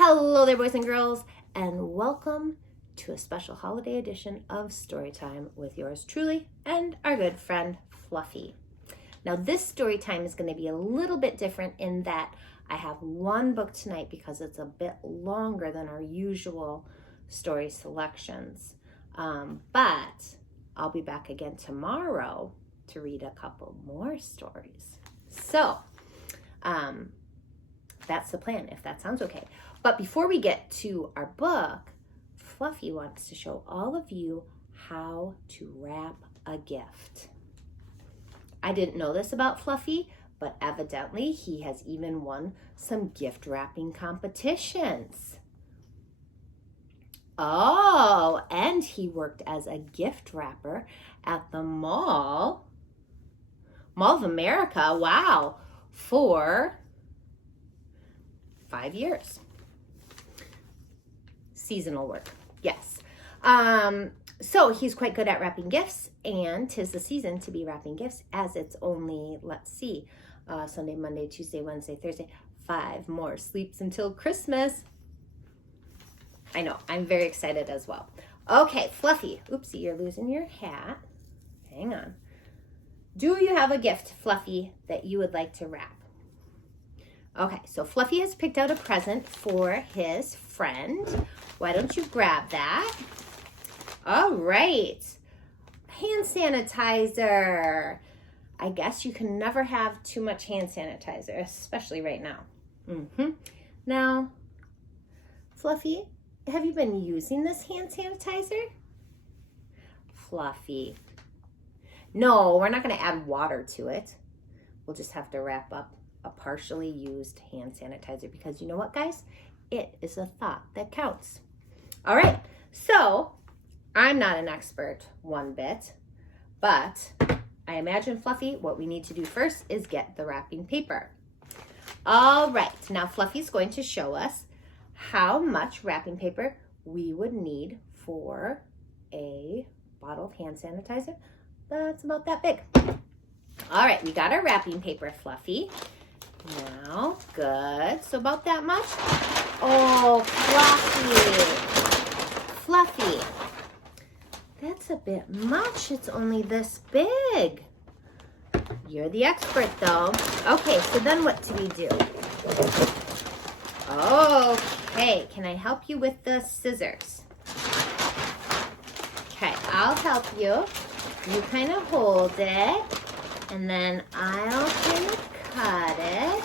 Hello there, boys and girls, and welcome to a special holiday edition of Storytime with yours truly and our good friend Fluffy. Now, this story time is going to be a little bit different in that I have one book tonight because it's a bit longer than our usual story selections. But I'll be back again tomorrow to read a couple more stories. So, that's the plan, if that sounds okay. But before we get to our book, Fluffy wants to show all of you how to wrap a gift. I didn't know this about Fluffy, but evidently he has even won some gift wrapping competitions. Oh, and he worked as a gift wrapper at the Mall of America, wow, for 5 years. Seasonal work, yes. So he's quite good at wrapping gifts, and 'tis the season to be wrapping gifts, as it's only, let's see, Sunday, Monday, Tuesday, Wednesday, Thursday, 5 more sleeps until Christmas. I know, I'm very excited as well. Okay, Fluffy, oopsie, you're losing your hat. Hang on. Do you have a gift, Fluffy, that you would like to wrap? Okay, so Fluffy has picked out a present for his friend. Why don't you grab that? All right. Hand sanitizer. I guess you can never have too much hand sanitizer, especially right now. Now, Fluffy, have you been using this hand sanitizer? Fluffy. No, we're not going to add water to it. We'll just have to wrap up a partially used hand sanitizer because you know what, guys? It is a thought that counts. All right, so I'm not an expert one bit, but I imagine, Fluffy, what we need to do first is get the wrapping paper. All right, now Fluffy's going to show us how much wrapping paper we would need for a bottle of hand sanitizer that's about that big. All right, we got our wrapping paper, Fluffy. Now, good. So about that much. Oh, Fluffy. That's a bit much. It's only this big. You're the expert, though. Okay, so then what do we do? Okay, can I help you with the scissors? Okay, I'll help you. You kind of hold it, and then I'll kind of cut it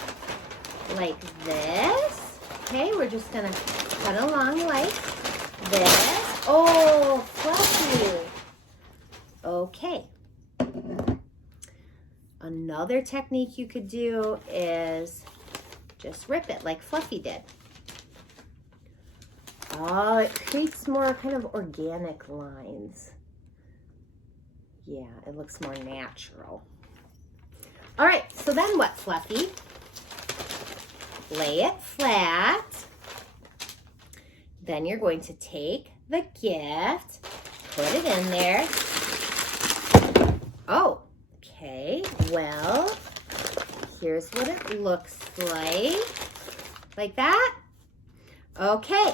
like this. Okay, we're just gonna cut along like this. Oh, Fluffy. Okay. Another technique you could do is just rip it like Fluffy did. Oh, it creates more kind of organic lines. Yeah, it looks more natural. All right, so then what, Fluffy? Lay it flat. Then you're going to take the gift, put it in there. Oh, okay, well, here's what it looks like. Like that? Okay,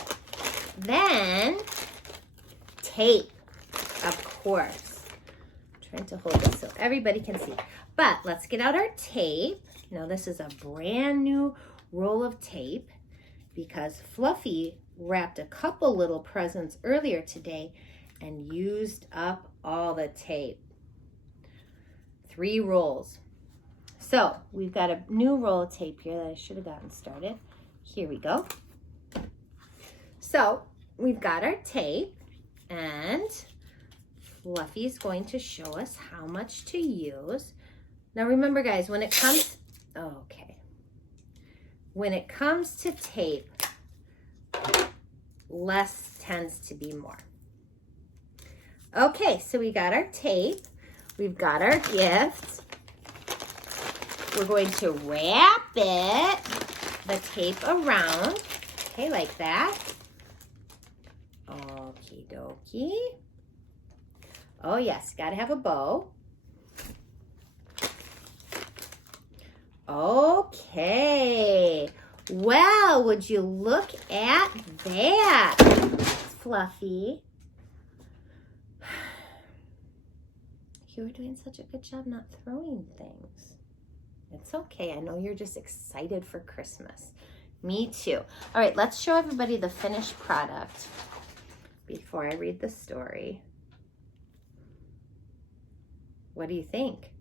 then tape, of course. I'm trying to hold this so everybody can see. But let's get out our tape. Now this is a brand new roll of tape because Fluffy wrapped a couple little presents earlier today and used up all the tape. 3 rolls. So we've got a new roll of tape here that I should have gotten started. Here we go. So we've got our tape, and Fluffy's going to show us how much to use. Now remember, guys, when it comes to tape, less tends to be more. Okay, so we got our tape, we've got our gift. We're going to wrap it, the tape around, okay, like that. Okie dokie. Oh yes, gotta have a bow. Okay. Well, would you look at that, Fluffy? You were doing such a good job not throwing things. It's okay. I know you're just excited for Christmas. Me too. All right, let's show everybody the finished product before I read the story. What do you think?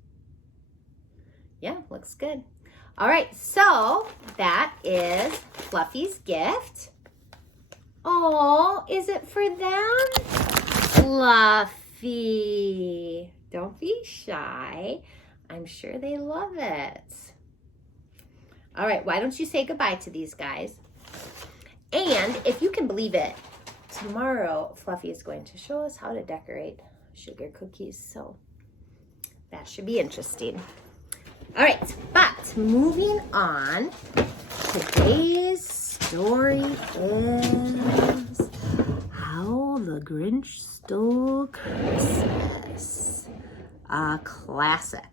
Yeah, looks good. All right, so that is Fluffy's gift. Oh, is it for them? Fluffy, don't be shy. I'm sure they love it. All right, why don't you say goodbye to these guys? And if you can believe it, tomorrow Fluffy is going to show us how to decorate sugar cookies. So that should be interesting. All right, but moving on, today's story is How the Grinch Stole Christmas, a classic.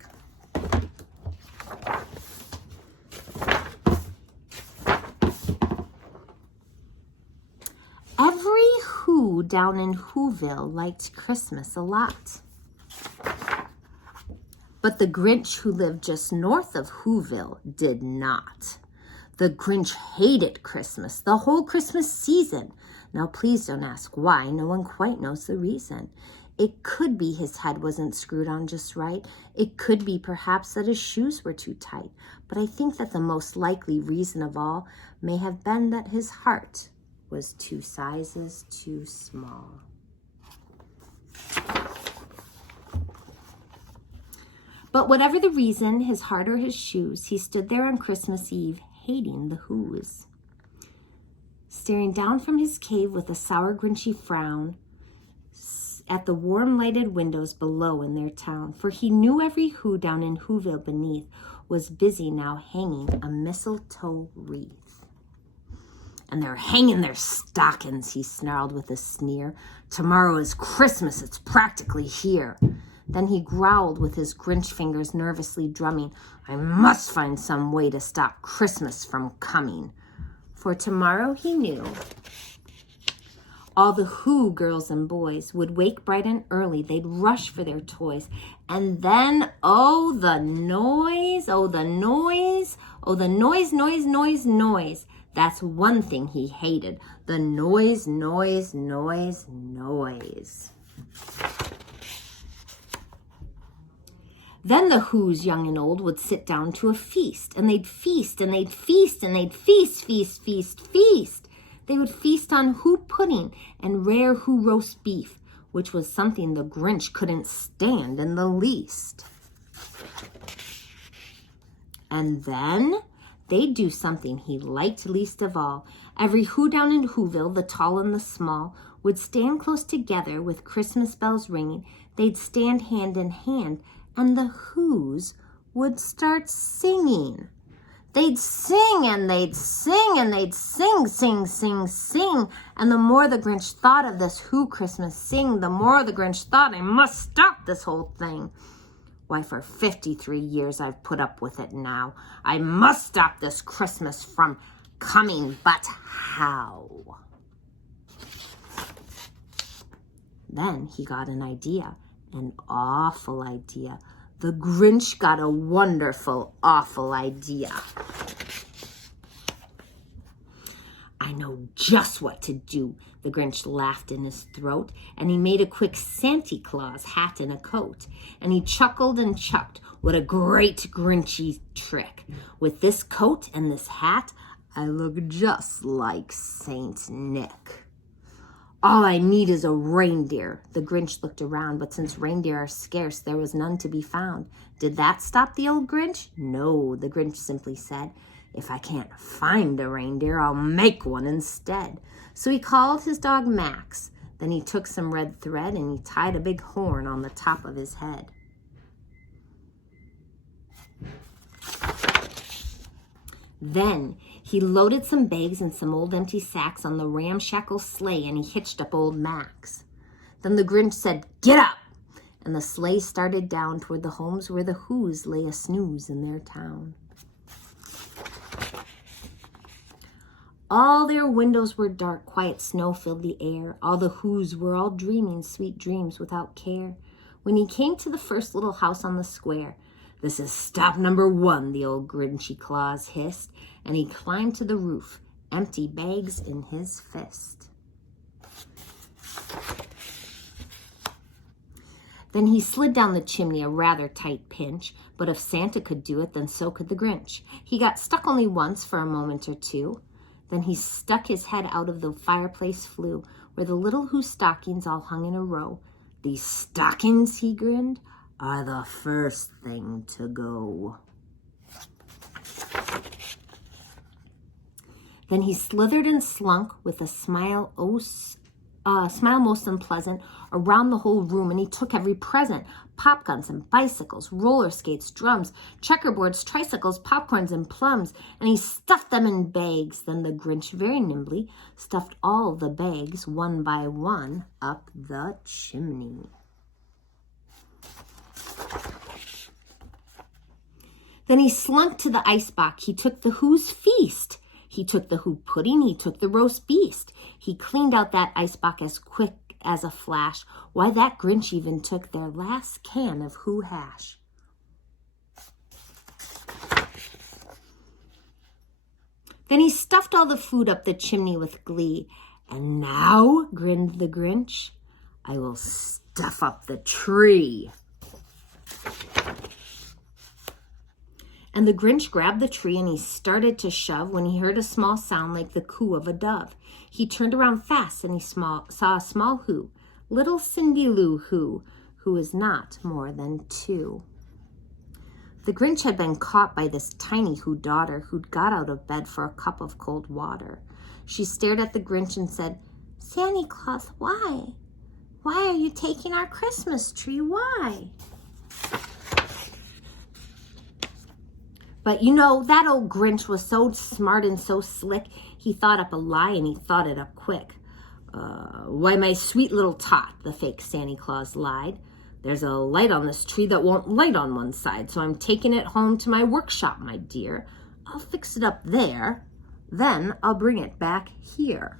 Every Who down in Whoville liked Christmas a lot. But the Grinch who lived just north of Whoville did not. The Grinch hated Christmas, the whole Christmas season. Now please don't ask why, no one quite knows the reason. It could be his head wasn't screwed on just right. It could be perhaps that his shoes were too tight. But I think that the most likely reason of all may have been that his heart was 2 sizes too small. But whatever the reason, his heart or his shoes, he stood there on Christmas Eve, hating the Whos. Staring down from his cave with a sour, grinchy frown at the warm lighted windows below in their town, for he knew every Who down in Whoville beneath was busy now hanging a mistletoe wreath. And they're hanging their stockings, he snarled with a sneer. Tomorrow is Christmas, it's practically here. Then he growled with his Grinch fingers nervously drumming, I must find some way to stop Christmas from coming. For tomorrow, he knew, all the Who girls and boys would wake bright and early. They'd rush for their toys. And then, oh, the noise, oh, the noise, oh, the noise, noise, noise, noise. That's one thing he hated, the noise, noise, noise, noise. Then the Whos, young and old, would sit down to a feast, and they'd feast, and they'd feast, and they'd feast, feast, feast, feast. They would feast on Who pudding and rare Who roast beef, which was something the Grinch couldn't stand in the least. And then they'd do something he liked least of all. Every Who down in Whoville, the tall and the small, would stand close together with Christmas bells ringing. They'd stand hand in hand, and the Whos would start singing. They'd sing and they'd sing and they'd sing, sing, sing, sing. And the more the Grinch thought of this Who Christmas sing, the more the Grinch thought, I must stop this whole thing. Why, for 53 years I've put up with it now. I must stop this Christmas from coming, but how? Then he got an idea. An awful idea. The Grinch got a wonderful, awful idea. I know just what to do, the Grinch laughed in his throat, and he made a quick Santa Claus hat and a coat, and he chuckled and chucked. What a great Grinchy trick. With this coat and this hat, I look just like Saint Nick. All I need is a reindeer. The Grinch looked around, but since reindeer are scarce, there was none to be found. Did that stop the old Grinch? No, the Grinch simply said, if I can't find a reindeer, I'll make one instead. So he called his dog Max. Then he took some red thread and he tied a big horn on the top of his head. Then he loaded some bags and some old empty sacks on the ramshackle sleigh, and he hitched up old Max. Then the Grinch said, get up! And the sleigh started down toward the homes where the Whos lay a snooze in their town. All their windows were dark, quiet snow filled the air. All the Whos were all dreaming sweet dreams without care. When he came to the first little house on the square, "This is stop number 1, the old Grinchy Claus hissed, and he climbed to the roof, empty bags in his fist. Then he slid down the chimney, a rather tight pinch, but if Santa could do it, then so could the Grinch. He got stuck only once for a moment or two. Then he stuck his head out of the fireplace flue, where the little Who stockings all hung in a row. "These stockings," he grinned, "are the first thing to go." Then he slithered and slunk with a smile most unpleasant around the whole room, and he took every present: pop guns and bicycles, roller skates, drums, checkerboards, tricycles, popcorns, and plums, and he stuffed them in bags. Then the Grinch very nimbly stuffed all the bags, one by one, up the chimney. Then he slunk to the icebox. He took the Who's feast. He took the Who pudding. He took the roast beast. He cleaned out that icebox as quick as a flash. Why, that Grinch even took their last can of Who hash. Then he stuffed all the food up the chimney with glee. "And now," grinned the Grinch, "I will stuff up the tree." And the Grinch grabbed the tree and he started to shove when he heard a small sound like the coo of a dove. He turned around fast and he saw a small Who, little Cindy Lou Who is not more than 2. The Grinch had been caught by this tiny Who daughter who'd got out of bed for a cup of cold water. She stared at the Grinch and said, "Santa Claus, why? Why are you taking our Christmas tree? Why?" But that old Grinch was so smart and so slick, he thought up a lie and he thought it up quick. "Why, my sweet little tot," the fake Santa Claus lied. "There's a light on this tree that won't light on one side, so I'm taking it home to my workshop, my dear. I'll fix it up there, then I'll bring it back here."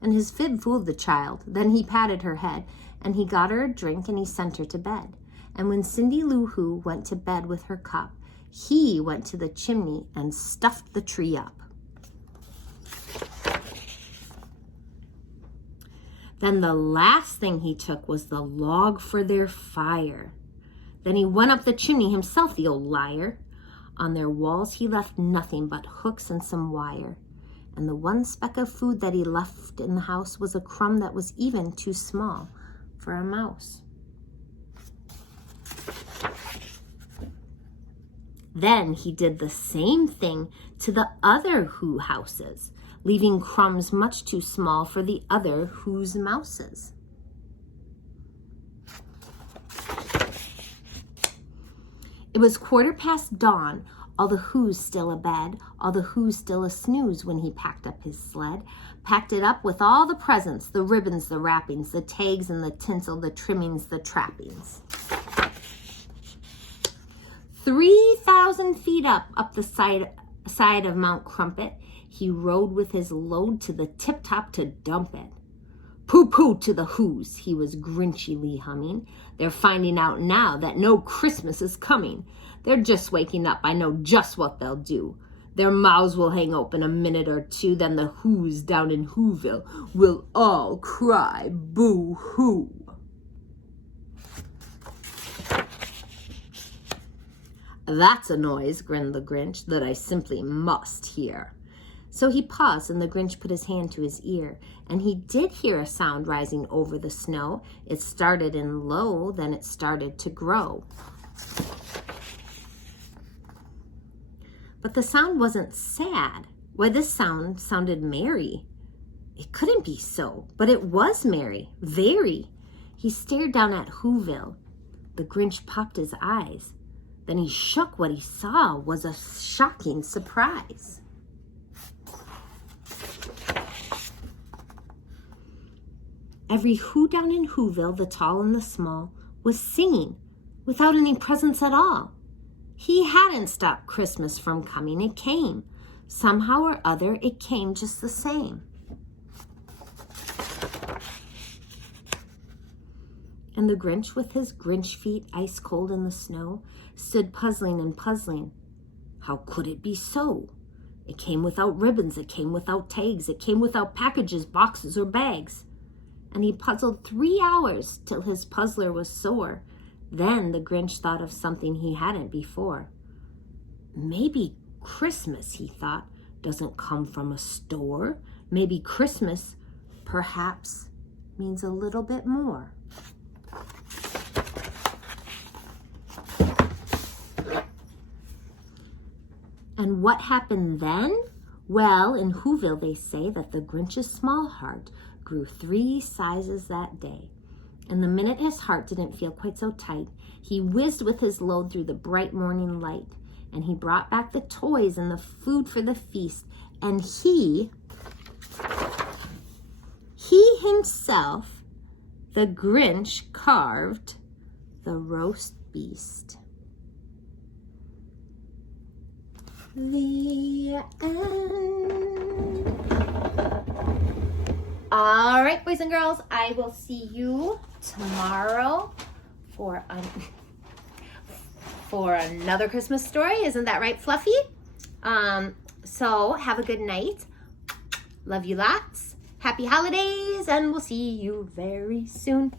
And his fib fooled the child. Then he patted her head, and he got her a drink, and he sent her to bed. And when Cindy Lou Who went to bed with her cup, he went to the chimney and stuffed the tree up. Then the last thing he took was the log for their fire. Then he went up the chimney himself, the old liar. On their walls he left nothing but hooks and some wire. And the one speck of food that he left in the house was a crumb that was even too small for a mouse. Then he did the same thing to the other Who houses, leaving crumbs much too small for the other Who's mouses. It was 1/4 dawn, all the Who's still abed, all the Who's still a snooze when he packed up his sled, packed it up with all the presents, the ribbons, the wrappings, the tags and the tinsel, the trimmings, the trappings. 3,000 feet up the side of Mount Crumpet, he rode with his load to the tip-top to dump it. "Pooh-pooh to the Who's," he was grinchily humming. "They're finding out now that no Christmas is coming. They're just waking up. I know just what they'll do. Their mouths will hang open a minute or two, then the Who's down in Whoville will all cry boo-hoo." "That's a noise," grinned the Grinch, "that I simply must hear." So he paused, and the Grinch put his hand to his ear, and he did hear a sound rising over the snow. It started in low, then it started to grow. But the sound wasn't sad. Why, this sound sounded merry. It couldn't be so, but it was merry, very. He stared down at Whoville. The Grinch popped his eyes. Then he shook. What he saw was a shocking surprise. Every Who down in Whoville, the tall and the small, was singing without any presents at all. He hadn't stopped Christmas from coming. It came. Somehow or other, it came just the same. And the Grinch, with his Grinch feet ice cold in the snow, stood puzzling and puzzling. How could it be so? It came without ribbons, it came without tags, it came without packages, boxes, or bags. And he puzzled 3 hours till his puzzler was sore. Then the Grinch thought of something he hadn't before. Maybe Christmas, he thought, doesn't come from a store. Maybe Christmas, perhaps, means a little bit more. And what happened then? Well, in Whoville they say that the Grinch's small heart grew 3 sizes that day. And the minute his heart didn't feel quite so tight, he whizzed with his load through the bright morning light. And he brought back the toys and the food for the feast. And he himself, the Grinch, carved the roast beast. The end. All right, boys and girls, I will see you tomorrow for another Christmas story. Isn't that right, Fluffy? So have a good night. Love you lots. Happy holidays, and we'll see you very soon.